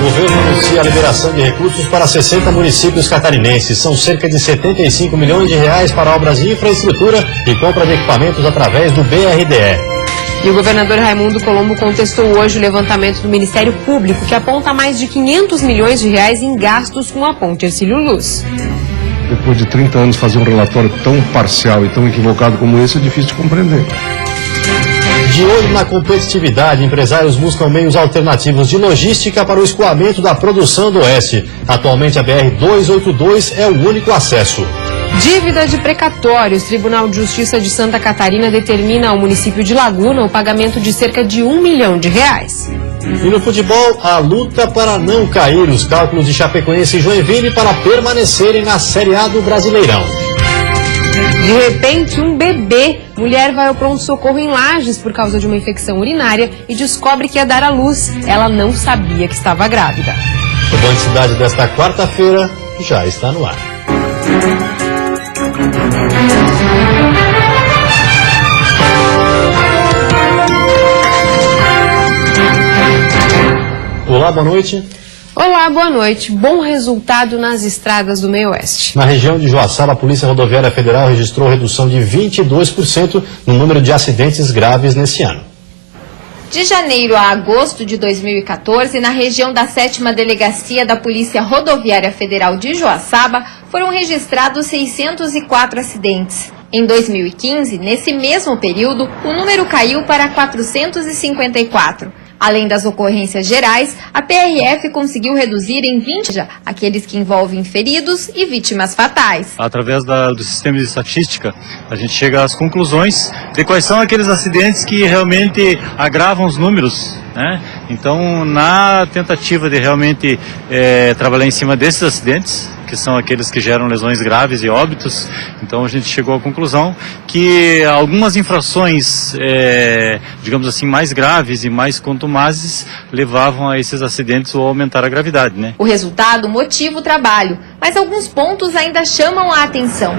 O governo anuncia a liberação de recursos para 60 municípios catarinenses. São cerca de 75 milhões de reais para obras de infraestrutura e compra de equipamentos através do BRDE. E o governador Raimundo Colombo contestou hoje o levantamento do Ministério Público, que aponta mais de 500 milhões de reais em gastos com a ponte Hercílio Luz. Depois de 30 anos fazer um relatório tão parcial e tão equivocado como esse é difícil de compreender. De olho na competitividade, empresários buscam meios alternativos de logística para o escoamento da produção do Oeste. Atualmente a BR-282 é o único acesso. Dívida de precatórios. Tribunal de Justiça de Santa Catarina determina ao município de Laguna o pagamento de cerca de R$1 milhão. E no futebol, a luta para não cair. Os cálculos de Chapecoense e Joinville para permanecerem na Série A do Brasileirão. De repente, um bebê. Mulher vai ao pronto-socorro em Lages por causa de uma infecção urinária e descobre que ia dar à luz. Ela não sabia que estava grávida. O Bom de Cidade desta quarta-feira já está no ar. Olá, boa noite. Olá, boa noite. Bom resultado nas estradas do Meio-Oeste. Na região de Joaçaba, a Polícia Rodoviária Federal registrou redução de 22% no número de acidentes graves nesse ano. De janeiro a agosto de 2014, na região da 7ª Delegacia da Polícia Rodoviária Federal de Joaçaba, foram registrados 604 acidentes. Em 2015, nesse mesmo período, o número caiu para 454. Além das ocorrências gerais, a PRF conseguiu reduzir em 20 aqueles que envolvem feridos e vítimas fatais. Através do sistema de estatística, a gente chega às conclusões de quais são aqueles acidentes que realmente agravam os números, né? Então, na tentativa de realmente trabalhar em cima desses acidentes, que são aqueles que geram lesões graves e óbitos, então a gente chegou à conclusão que algumas infrações, digamos assim, mais graves e mais contumazes levavam a esses acidentes ou aumentar a gravidade, né? O resultado motiva o trabalho, mas alguns pontos ainda chamam a atenção.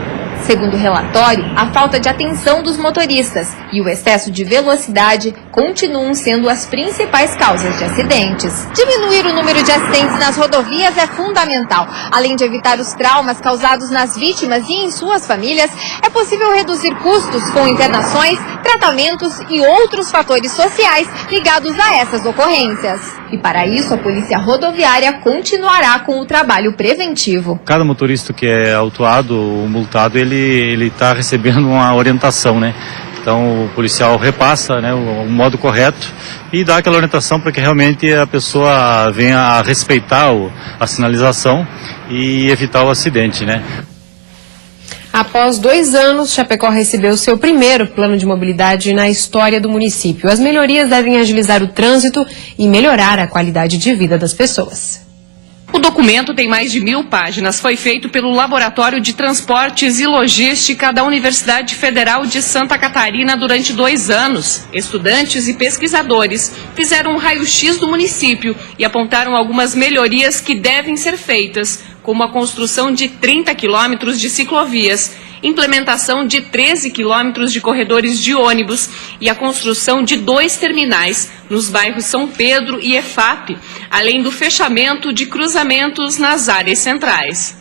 Segundo o relatório, a falta de atenção dos motoristas e o excesso de velocidade continuam sendo as principais causas de acidentes. Diminuir o número de acidentes nas rodovias é fundamental. Além de evitar os traumas causados nas vítimas e em suas famílias, é possível reduzir custos com internações, tratamentos e outros fatores sociais ligados a essas ocorrências. E para isso, a Polícia Rodoviária continuará com o trabalho preventivo. Cada motorista que é autuado ou multado, ele está recebendo uma orientação, né? Então o policial repassa, né, o modo correto e dá aquela orientação para que realmente a pessoa venha a respeitar a sinalização e evitar o acidente, né? Após 2 anos, Chapecó recebeu seu primeiro plano de mobilidade na história do município. As melhorias devem agilizar o trânsito e melhorar a qualidade de vida das pessoas. O documento tem mais de 1000 páginas. Foi feito pelo Laboratório de Transportes e Logística da Universidade Federal de Santa Catarina durante 2 anos. Estudantes e pesquisadores fizeram um raio-x do município e apontaram algumas melhorias que devem ser feitas, como a construção de 30 quilômetros de ciclovias, implementação de 13 quilômetros de corredores de ônibus e a construção de 2 terminais nos bairros São Pedro e EFAP, além do fechamento de cruzamentos nas áreas centrais.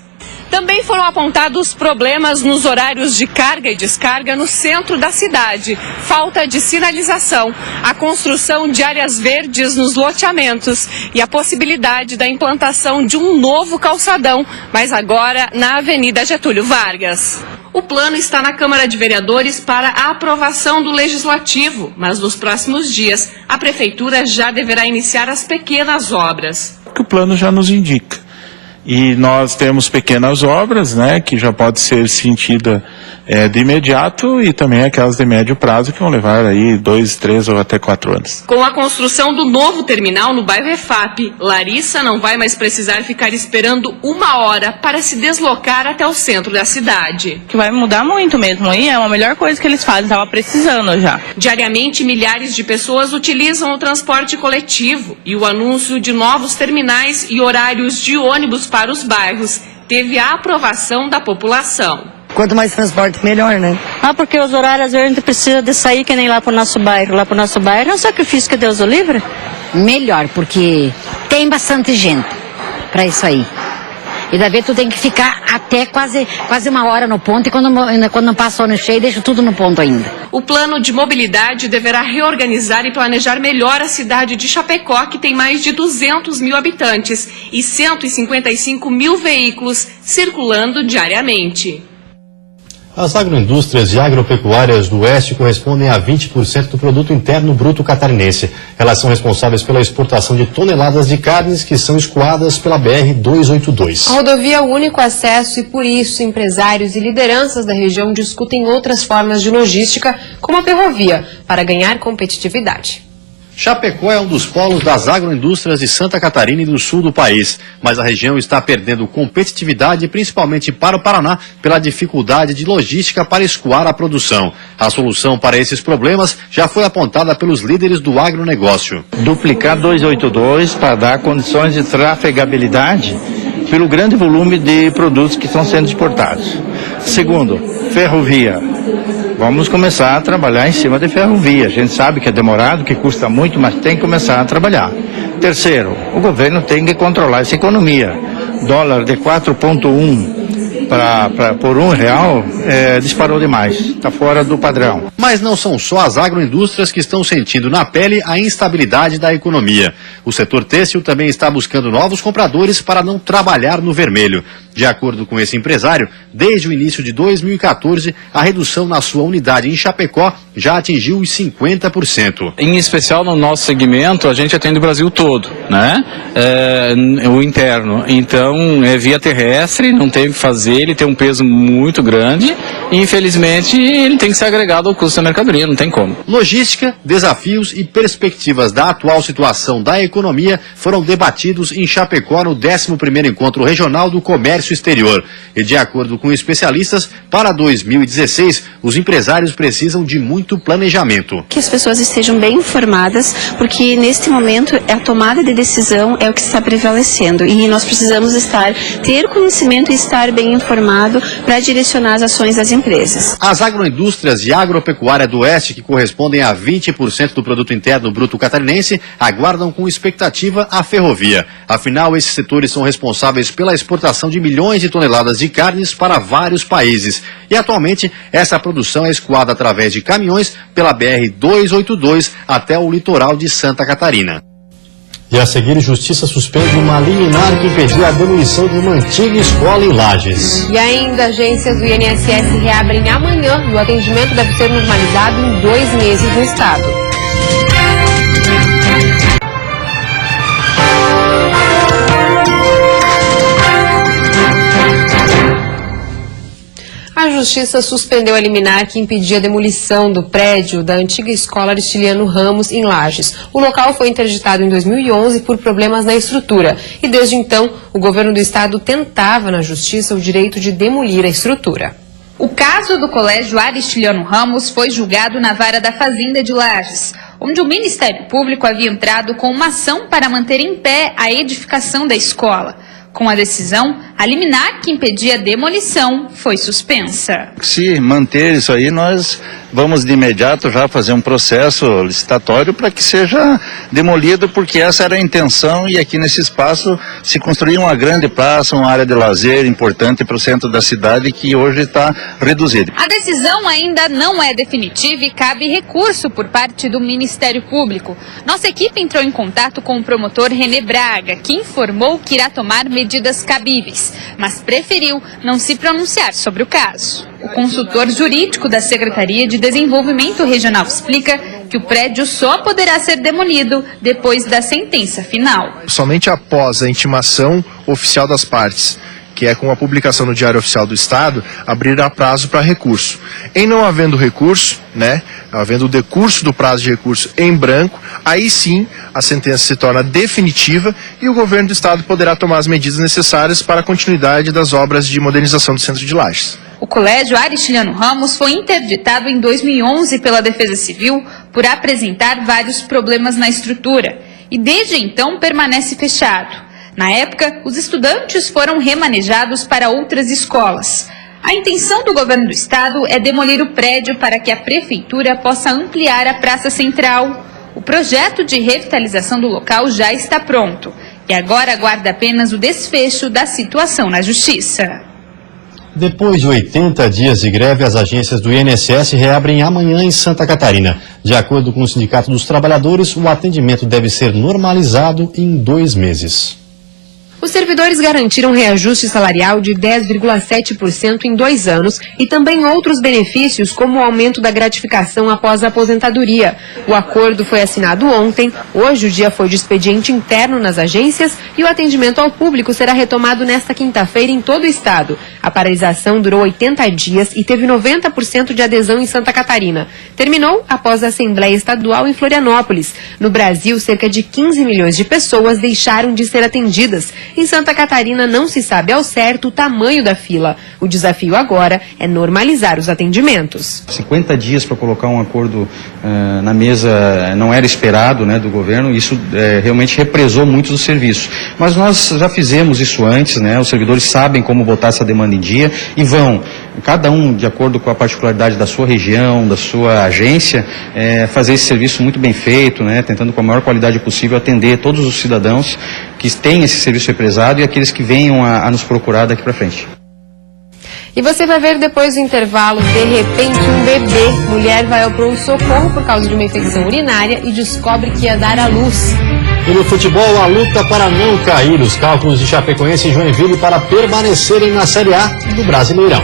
Também foram apontados problemas nos horários de carga e descarga no centro da cidade, falta de sinalização, a construção de áreas verdes nos loteamentos e a possibilidade da implantação de um novo calçadão, mas agora na Avenida Getúlio Vargas. O plano está na Câmara de Vereadores para a aprovação do Legislativo, mas nos próximos dias a Prefeitura já deverá iniciar as pequenas obras. O que o plano já nos indica. E nós temos pequenas obras, né, que já pode ser sentida de imediato e também aquelas de médio prazo que vão levar aí 2, 3 ou até 4 anos. Com a construção do novo terminal no bairro EFAP, Larissa não vai mais precisar ficar esperando 1 hora para se deslocar até o centro da cidade. Que vai mudar muito mesmo, e é a melhor coisa que eles fazem, estava precisando já. Diariamente, milhares de pessoas utilizam o transporte coletivo e o anúncio de novos terminais e horários de ônibus para os bairros teve a aprovação da população. Quanto mais transporte, melhor, né? Porque os horários, às vezes, a gente precisa de sair que nem lá pro nosso bairro. Lá pro nosso bairro é um sacrifício que Deus o livre. melhor, porque tem bastante gente para isso aí. E daí tu tem que ficar até quase 1 hora no ponto e quando passou no cheio, deixa tudo no ponto ainda. O plano de mobilidade deverá reorganizar e planejar melhor a cidade de Chapecó, que tem mais de 200 mil habitantes e 155 mil veículos circulando diariamente. As agroindústrias e agropecuárias do Oeste correspondem a 20% do produto interno bruto catarinense. Elas são responsáveis pela exportação de toneladas de carnes que são escoadas pela BR-282. A rodovia é o único acesso e, por isso, empresários e lideranças da região discutem outras formas de logística, como a ferrovia, para ganhar competitividade. Chapecó é um dos polos das agroindústrias de Santa Catarina e do sul do país, mas a região está perdendo competitividade, principalmente para o Paraná, pela dificuldade de logística para escoar a produção. A solução para esses problemas já foi apontada pelos líderes do agronegócio. Duplicar 282 para dar condições de trafegabilidade pelo grande volume de produtos que estão sendo exportados. Segundo, ferrovia. Vamos começar a trabalhar em cima de ferrovia. A gente sabe que é demorado, que custa muito, mas tem que começar a trabalhar. Terceiro, o governo tem que controlar essa economia. Dólar de 4,1 por R$1 disparou demais, está fora do padrão. Mas não são só as agroindústrias que estão sentindo na pele a instabilidade da economia. O setor têxtil também está buscando novos compradores para não trabalhar no vermelho. De acordo com esse empresário, desde o início de 2014, a redução na sua unidade em Chapecó já atingiu os 50%. Em especial no nosso segmento, a gente atende o Brasil todo, né? O interno. Então, é via terrestre, não tem o que fazer, ele tem um peso muito grande e, infelizmente, ele tem que ser agregado ao custo da mercadoria, não tem como. Logística, desafios e perspectivas da atual situação da economia foram debatidos em Chapecó no 11º Encontro Regional do Comércio Exterior. E, de acordo com especialistas, para 2016, os empresários precisam de muito planejamento. Que as pessoas estejam bem informadas, porque neste momento a tomada de decisão é o que está prevalecendo e nós precisamos ter conhecimento e estar bem informado para direcionar as ações das empresas. As agroindústrias e agropecuária do Oeste, que correspondem a 20% do produto interno bruto catarinense, aguardam com expectativa a ferrovia. Afinal, esses setores são responsáveis pela exportação de milhões de toneladas de carnes para vários países. E atualmente, essa produção é escoada através de caminhões pela BR-282 até o litoral de Santa Catarina. E a seguir, Justiça suspende uma liminar que impedia a demolição de uma antiga escola em Lages. E ainda, agências do INSS reabrem amanhã e o atendimento deve ser normalizado em 2 meses no estado. A Justiça suspendeu a liminar que impedia a demolição do prédio da antiga escola Aristiliano Ramos, em Lages. O local foi interditado em 2011 por problemas na estrutura. E desde então, o governo do estado tentava na Justiça o direito de demolir a estrutura. O caso do colégio Aristiliano Ramos foi julgado na Vara da Fazenda de Lages, onde o Ministério Público havia entrado com uma ação para manter em pé a edificação da escola. Com a decisão, a liminar que impedia a demolição foi suspensa. Se manter isso aí, nós vamos de imediato já fazer um processo licitatório para que seja demolido, porque essa era a intenção, e aqui nesse espaço se construiu uma grande praça, uma área de lazer importante para o centro da cidade, que hoje está reduzida. A decisão ainda não é definitiva e cabe recurso por parte do Ministério Público. Nossa equipe entrou em contato com o promotor René Braga, que informou que irá tomar medidas cabíveis, mas preferiu não se pronunciar sobre o caso. O consultor jurídico da Secretaria de Desenvolvimento Regional explica que o prédio só poderá ser demolido depois da sentença final. Somente após a intimação oficial das partes, que é com a publicação no Diário Oficial do Estado, abrirá prazo para recurso. Em não havendo recurso, havendo o decurso do prazo de recurso em branco, aí sim a sentença se torna definitiva e o governo do Estado poderá tomar as medidas necessárias para a continuidade das obras de modernização do centro de Lages. O colégio Aristiliano Ramos foi interditado em 2011 pela Defesa Civil por apresentar vários problemas na estrutura e desde então permanece fechado. Na época, os estudantes foram remanejados para outras escolas. A intenção do governo do estado é demolir o prédio para que a prefeitura possa ampliar a praça central, O projeto de revitalização do local já está pronto e agora aguarda apenas o desfecho da situação na Justiça. Depois de 80 dias de greve, as agências do INSS reabrem amanhã em Santa Catarina. De acordo com o Sindicato dos Trabalhadores, o atendimento deve ser normalizado em 2 meses. Os servidores garantiram reajuste salarial de 10,7% em 2 anos e também outros benefícios, como o aumento da gratificação após a aposentadoria. O acordo foi assinado ontem. Hoje o dia foi de expediente interno nas agências e o atendimento ao público será retomado nesta quinta-feira em todo o estado. A paralisação durou 80 dias e teve 90% de adesão em Santa Catarina. Terminou após a Assembleia Estadual em Florianópolis. No Brasil, cerca de 15 milhões de pessoas deixaram de ser atendidas. Em Santa Catarina não se sabe ao certo o tamanho da fila. O desafio agora é normalizar os atendimentos. 50 dias para colocar um acordo na mesa não era esperado, né, do governo. Isso realmente represou muito do serviço. Mas nós já fizemos isso antes, né? Os servidores sabem como botar essa demanda em dia e vão, cada um de acordo com a particularidade da sua região, da sua agência, fazer esse serviço muito bem feito, né? Tentando com a maior qualidade possível atender todos os cidadãos que têm esse serviço represado e aqueles que venham a nos procurar daqui para frente. E você vai ver depois do intervalo, de repente, um bebê. Mulher vai ao pronto-socorro por causa de uma infecção urinária e descobre que ia dar à luz. E no futebol, a luta para não cair. Os cálculos de Chapecoense e Joinville para permanecerem na Série A do Brasileirão.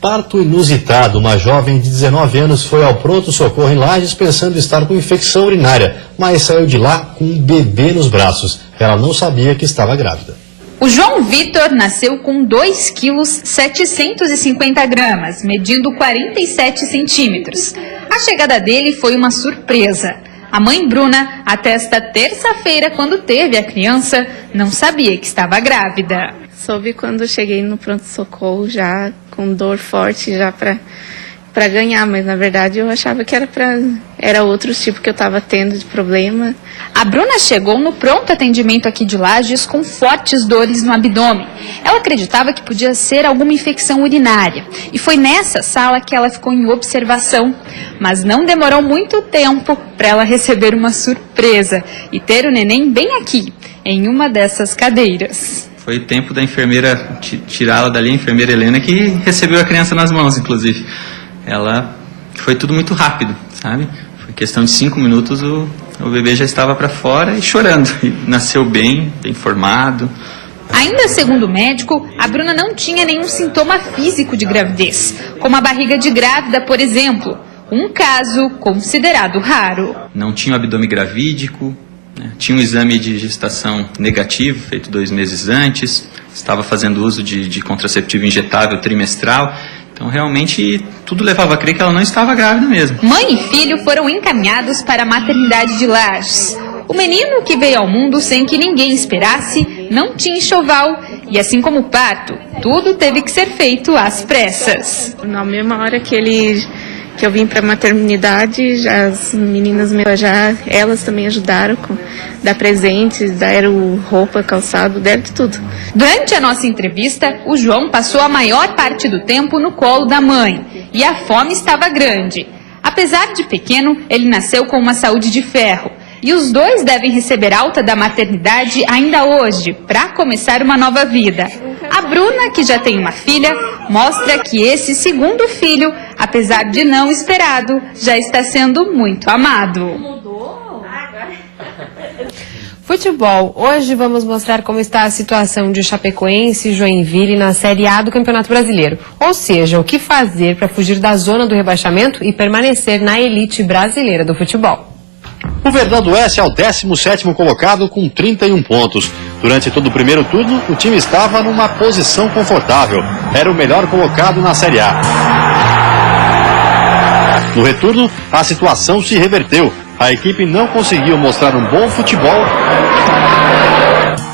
Parto inusitado. Uma jovem de 19 anos foi ao pronto-socorro em Lages pensando estar com infecção urinária, mas saiu de lá com um bebê nos braços. Ela não sabia que estava grávida. O João Vitor nasceu com 2 quilos 750 gramas, medindo 47 centímetros. A chegada dele foi uma surpresa. A mãe Bruna, até esta terça-feira, quando teve a criança, não sabia que estava grávida. Soube quando cheguei no pronto-socorro, já com dor forte, já para ganhar, mas na verdade eu achava que era outro tipo que eu estava tendo de problema. A Bruna chegou no pronto atendimento aqui de Lages com fortes dores no abdômen. Ela acreditava que podia ser alguma infecção urinária e foi nessa sala que ela ficou em observação. Mas não demorou muito tempo para ela receber uma surpresa e ter o neném bem aqui, em uma dessas cadeiras. Foi o tempo da enfermeira tirá-la dali, a enfermeira Helena, que recebeu a criança nas mãos, inclusive. Foi tudo muito rápido, sabe? Foi questão de 5 minutos, o bebê já estava para fora e chorando. E nasceu bem formado. Ainda segundo o médico, a Bruna não tinha nenhum sintoma físico de gravidez, como a barriga de grávida, por exemplo. Um caso considerado raro. Não tinha o abdômen gravídico. Tinha um exame de gestação negativo, feito 2 meses antes, estava fazendo uso de contraceptivo injetável trimestral, então realmente tudo levava a crer que ela não estava grávida mesmo. Mãe e filho foram encaminhados para a maternidade de Lages. O menino, que veio ao mundo sem que ninguém esperasse, não tinha enxoval e, assim como o parto, tudo teve que ser feito às pressas. Na mesma hora que eu vim para a maternidade, as meninas elas também ajudaram com dar presentes, deram roupa, calçado, deram de tudo. Durante a nossa entrevista, o João passou a maior parte do tempo no colo da mãe e a fome estava grande. Apesar de pequeno, ele nasceu com uma saúde de ferro. E os dois devem receber alta da maternidade ainda hoje, para começar uma nova vida. A Bruna, que já tem uma filha, mostra que esse segundo filho, apesar de não esperado, já está sendo muito amado. Futebol. Hoje vamos mostrar como está a situação de Chapecoense e Joinville na Série A do Campeonato Brasileiro. Ou seja, o que fazer para fugir da zona do rebaixamento e permanecer na elite brasileira do futebol. O Verdão do Oeste é o 17º colocado com 31 pontos. Durante todo o primeiro turno, o time estava numa posição confortável. Era o melhor colocado na Série A. No retorno, a situação se reverteu. A equipe não conseguiu mostrar um bom futebol,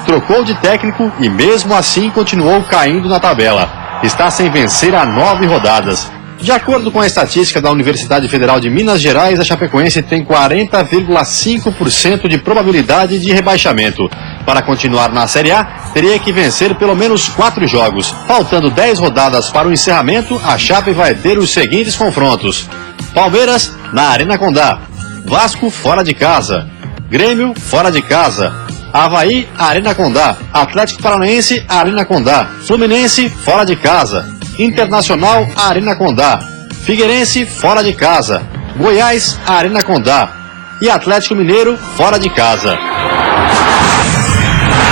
trocou de técnico e mesmo assim continuou caindo na tabela. Está sem vencer há 9 rodadas. De acordo com a estatística da Universidade Federal de Minas Gerais, a Chapecoense tem 40,5% de probabilidade de rebaixamento. Para continuar na Série A, teria que vencer pelo menos 4 jogos. Faltando 10 rodadas para o encerramento, a Chape vai ter os seguintes confrontos: Palmeiras, na Arena Condá; Vasco, fora de casa; Grêmio, fora de casa; Avaí, Arena Condá; Atlético Paranaense, Arena Condá; Fluminense, fora de casa; Internacional, Arena Condá; Figueirense, fora de casa; Goiás, Arena Condá; e Atlético Mineiro, fora de casa.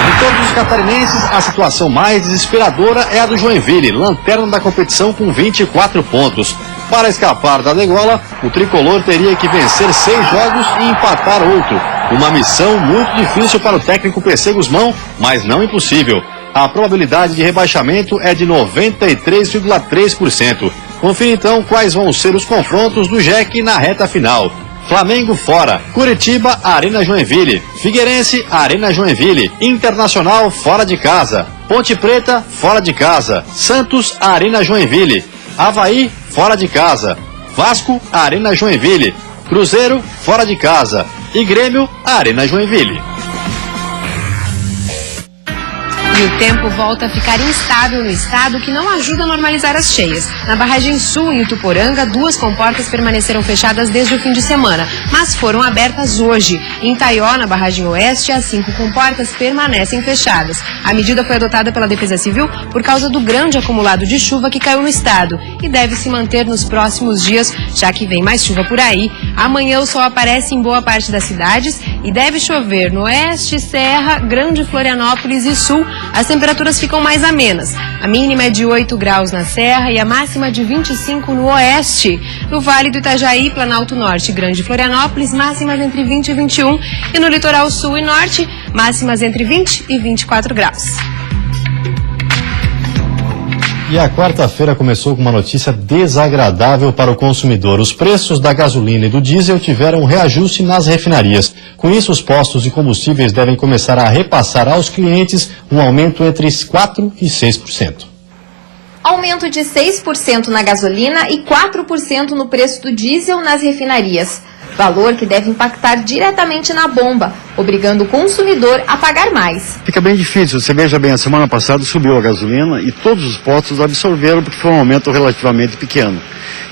De todos os catarinenses, a situação mais desesperadora é a do Joinville, lanterna da competição com 24 pontos. Para escapar da degola, o tricolor teria que vencer 6 jogos e empatar outro. Uma missão muito difícil para o técnico PC Guzmão, mas não impossível. A probabilidade de rebaixamento é de 93,3%. Confira então quais vão ser os confrontos do JEC na reta final. Flamengo fora, Curitiba, Arena Joinville; Figueirense, Arena Joinville; Internacional, fora de casa; Ponte Preta, fora de casa; Santos, Arena Joinville; Avaí, fora de casa; Vasco, Arena Joinville; Cruzeiro, fora de casa; e Grêmio, Arena Joinville. E o tempo volta a ficar instável no estado, o que não ajuda a normalizar as cheias. Na Barragem Sul, em Ituporanga, 2 comportas permaneceram fechadas desde o fim de semana, mas foram abertas hoje. Em Taió, na Barragem Oeste, as 5 comportas permanecem fechadas. A medida foi adotada pela Defesa Civil por causa do grande acumulado de chuva que caiu no estado e deve se manter nos próximos dias, já que vem mais chuva por aí. Amanhã o sol aparece em boa parte das cidades e deve chover no Oeste, Serra, Grande Florianópolis e Sul. As temperaturas ficam mais amenas. A mínima é de 8 graus na Serra e a máxima de 25 no Oeste. No Vale do Itajaí, Planalto Norte e Grande Florianópolis, máximas entre 20 e 21. E no Litoral Sul e Norte, máximas entre 20 e 24 graus. E a quarta-feira começou com uma notícia desagradável para o consumidor. Os preços da gasolina e do diesel tiveram um reajuste nas refinarias. Com isso, os postos de combustíveis devem começar a repassar aos clientes um aumento entre 4% e 6%. Aumento de 6% na gasolina e 4% no preço do diesel nas refinarias. Valor que deve impactar diretamente na bomba, obrigando o consumidor a pagar mais. Fica bem difícil. Você veja bem, a semana passada subiu a gasolina e todos os postos absorveram porque foi um aumento relativamente pequeno.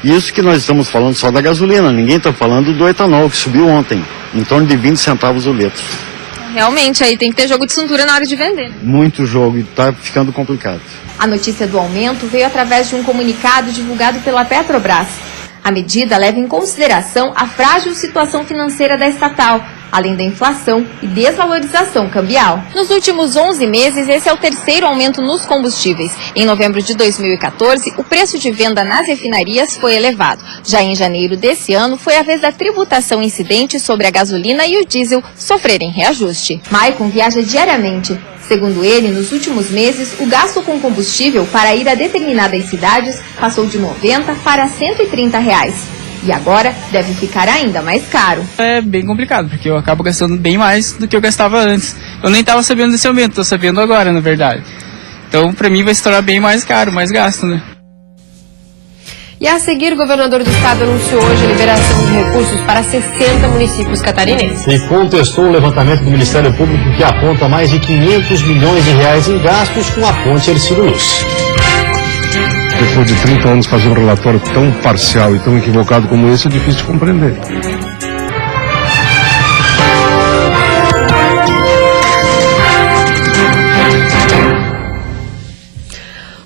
E isso que nós estamos falando só da gasolina, ninguém está falando do etanol, que subiu ontem, em torno de 20 centavos o litro. Realmente, aí tem que ter jogo de cintura na hora de vender. Muito jogo e está ficando complicado. A notícia do aumento veio através de um comunicado divulgado pela Petrobras. A medida leva em consideração a frágil situação financeira da estatal, além da inflação e desvalorização cambial. Nos últimos 11 meses, esse é o terceiro aumento nos combustíveis. Em novembro de 2014, o preço de venda nas refinarias foi elevado. Já em janeiro desse ano, foi a vez da tributação incidente sobre a gasolina e o diesel sofrerem reajuste. Maicon viaja diariamente. Segundo ele, nos últimos meses, o gasto com combustível para ir a determinadas cidades passou de R$90 para R$130. E agora deve ficar ainda mais caro. É bem complicado, porque eu acabo gastando bem mais do que eu gastava antes. Eu nem estava sabendo desse aumento, estou sabendo agora, na verdade. Então, para mim, vai se tornar bem mais caro, mais gasto, né? E a seguir, o governador do estado anunciou hoje a liberação de recursos para 60 municípios catarinenses. E contestou o levantamento do Ministério Público que aponta mais de 500 milhões de reais em gastos com a ponte Hercílio Luz. Depois de 30 anos fazer um relatório tão parcial e tão equivocado como esse, é difícil de compreender.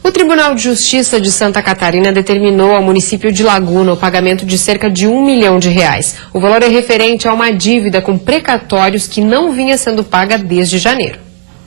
O Tribunal de Justiça de Santa Catarina determinou ao município de Laguna o pagamento de cerca de R$1 milhão. O valor é referente a uma dívida com precatórios que não vinha sendo paga desde janeiro.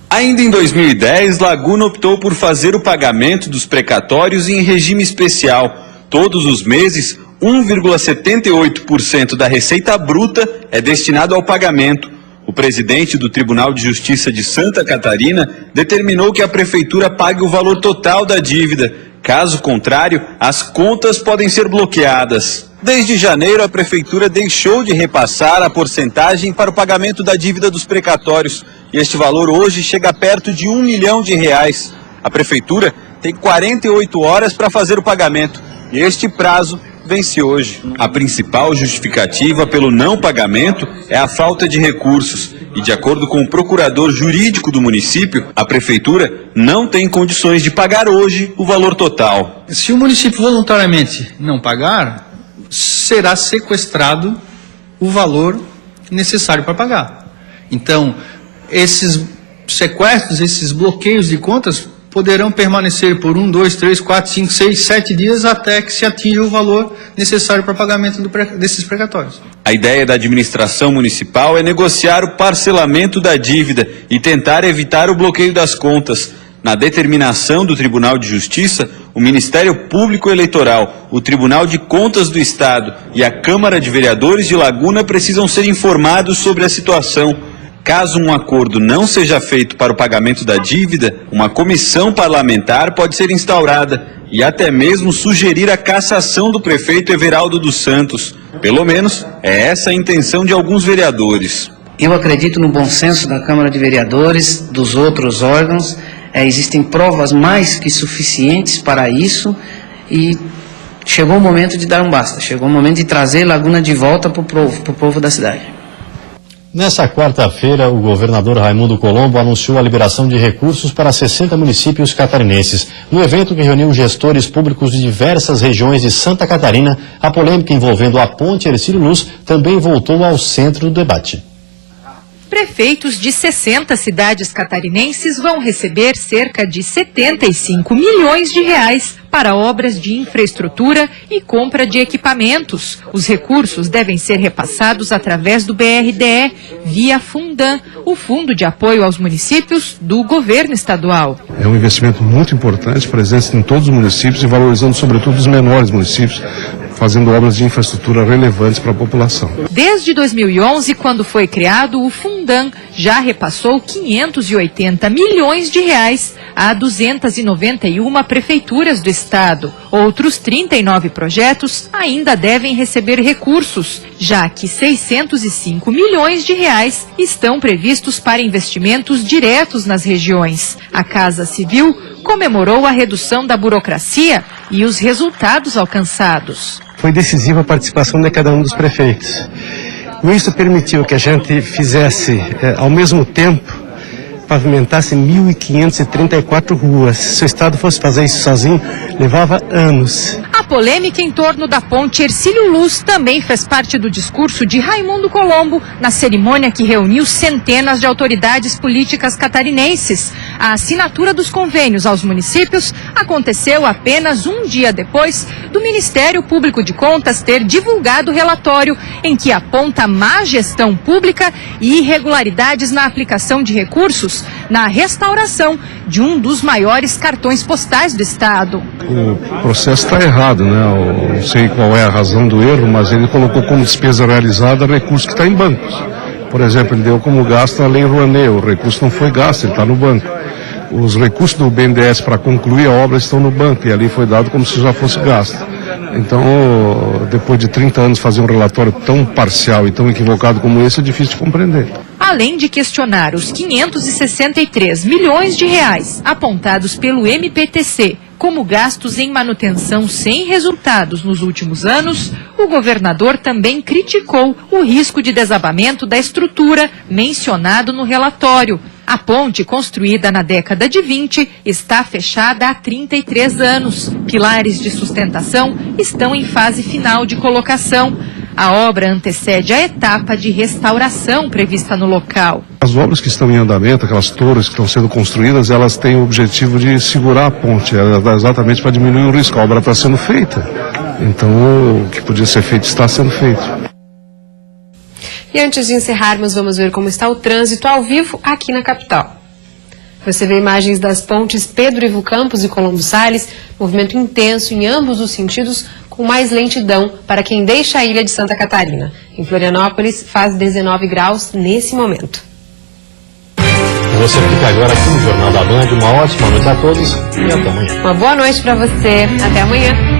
Ainda em 2010, Laguna optou por fazer o pagamento dos precatórios em regime especial. Todos os meses, 1,78% da receita bruta é destinado ao pagamento. O presidente do Tribunal de Justiça de Santa Catarina determinou que a prefeitura pague o valor total da dívida. Caso contrário, as contas podem ser bloqueadas. Desde janeiro, a prefeitura deixou de repassar a porcentagem para o pagamento da dívida dos precatórios. E este valor hoje chega perto de R$1 milhão. A prefeitura tem 48 horas para fazer o pagamento. e este prazo vence hoje. A principal justificativa pelo não pagamento é a falta de recursos. E de acordo com o procurador jurídico do município, a prefeitura não tem condições de pagar hoje o valor total. Se o município voluntariamente não pagar, será sequestrado o valor necessário para pagar. Então, esses sequestros, esses bloqueios de contas poderão permanecer por 1, 2, 3, 4, 5, 6, 7 dias até que se atinja o valor necessário para pagamento desses precatórios. A ideia da administração municipal é negociar o parcelamento da dívida e tentar evitar o bloqueio das contas. Na determinação do Tribunal de Justiça, o Ministério Público Eleitoral, o Tribunal de Contas do Estado e a Câmara de Vereadores de Laguna precisam ser informados sobre a situação. Caso um acordo não seja feito para o pagamento da dívida, uma comissão parlamentar pode ser instaurada e até mesmo sugerir a cassação do prefeito Everaldo dos Santos. Pelo menos é essa a intenção de alguns vereadores. Eu acredito no bom senso da Câmara de Vereadores, dos outros órgãos. Existem provas mais que suficientes para isso e chegou o momento de dar um basta. Chegou o momento de trazer Laguna de volta para o povo da cidade. Nessa quarta-feira, o governador Raimundo Colombo anunciou a liberação de recursos para 60 municípios catarinenses. No evento que reuniu gestores públicos de diversas regiões de Santa Catarina, a polêmica envolvendo a ponte Hercílio Luz também voltou ao centro do debate. Prefeitos de 60 cidades catarinenses vão receber cerca de 75 milhões de reais para obras de infraestrutura e compra de equipamentos. Os recursos devem ser repassados através do BRDE, via Fundan, o Fundo de Apoio aos Municípios do Governo Estadual. É um investimento muito importante, presente em todos os municípios e valorizando sobretudo os menores municípios, fazendo obras de infraestrutura relevantes para a população. Desde 2011, quando foi criado, o Fundan já repassou 580 milhões de reais a 291 prefeituras do estado. Outros 39 projetos ainda devem receber recursos, já que 605 milhões de reais estão previstos para investimentos diretos nas regiões. A Casa Civil comemorou a redução da burocracia e os resultados alcançados. Foi decisiva a participação de cada um dos prefeitos. Isso permitiu que a gente fizesse, ao mesmo tempo, pavimentasse 1.534 ruas. Se o Estado fosse fazer isso sozinho, levava anos. A polêmica em torno da ponte Hercílio Luz também fez parte do discurso de Raimundo Colombo na cerimônia que reuniu centenas de autoridades políticas catarinenses. A assinatura dos convênios aos municípios aconteceu apenas um dia depois do Ministério Público de Contas ter divulgado o relatório em que aponta má gestão pública e irregularidades na aplicação de recursos na restauração de um dos maiores cartões postais do estado. O processo está errado, né? Eu não sei qual é a razão do erro, mas ele colocou como despesa realizada recurso que está em bancos. Por exemplo, ele deu como gasto a Lei Rouanet, o recurso não foi gasto, ele está no banco. Os recursos do BNDES para concluir a obra estão no banco e ali foi dado como se já fosse gasto. Então, depois de 30 anos fazer um relatório tão parcial e tão equivocado como esse é difícil de compreender. Além de questionar os 563 milhões de reais apontados pelo MPTC como gastos em manutenção sem resultados nos últimos anos, o governador também criticou o risco de desabamento da estrutura mencionado no relatório. A ponte, construída na década de 20, está fechada há 33 anos. Pilares de sustentação estão em fase final de colocação. A obra antecede a etapa de restauração prevista no local. As obras que estão em andamento, aquelas torres que estão sendo construídas, elas têm o objetivo de segurar a ponte, exatamente para diminuir o risco. A obra está sendo feita, então o que podia ser feito está sendo feito. E antes de encerrarmos, vamos ver como está o trânsito ao vivo aqui na capital. Você vê imagens das pontes Pedro Ivo Campos e Colombo Salles, movimento intenso em ambos os sentidos, com mais lentidão para quem deixa a ilha de Santa Catarina. Em Florianópolis, faz 19 graus nesse momento. Você fica agora aqui no Jornal da Band. Uma ótima noite a todos e até amanhã. Uma boa noite para você. Até amanhã.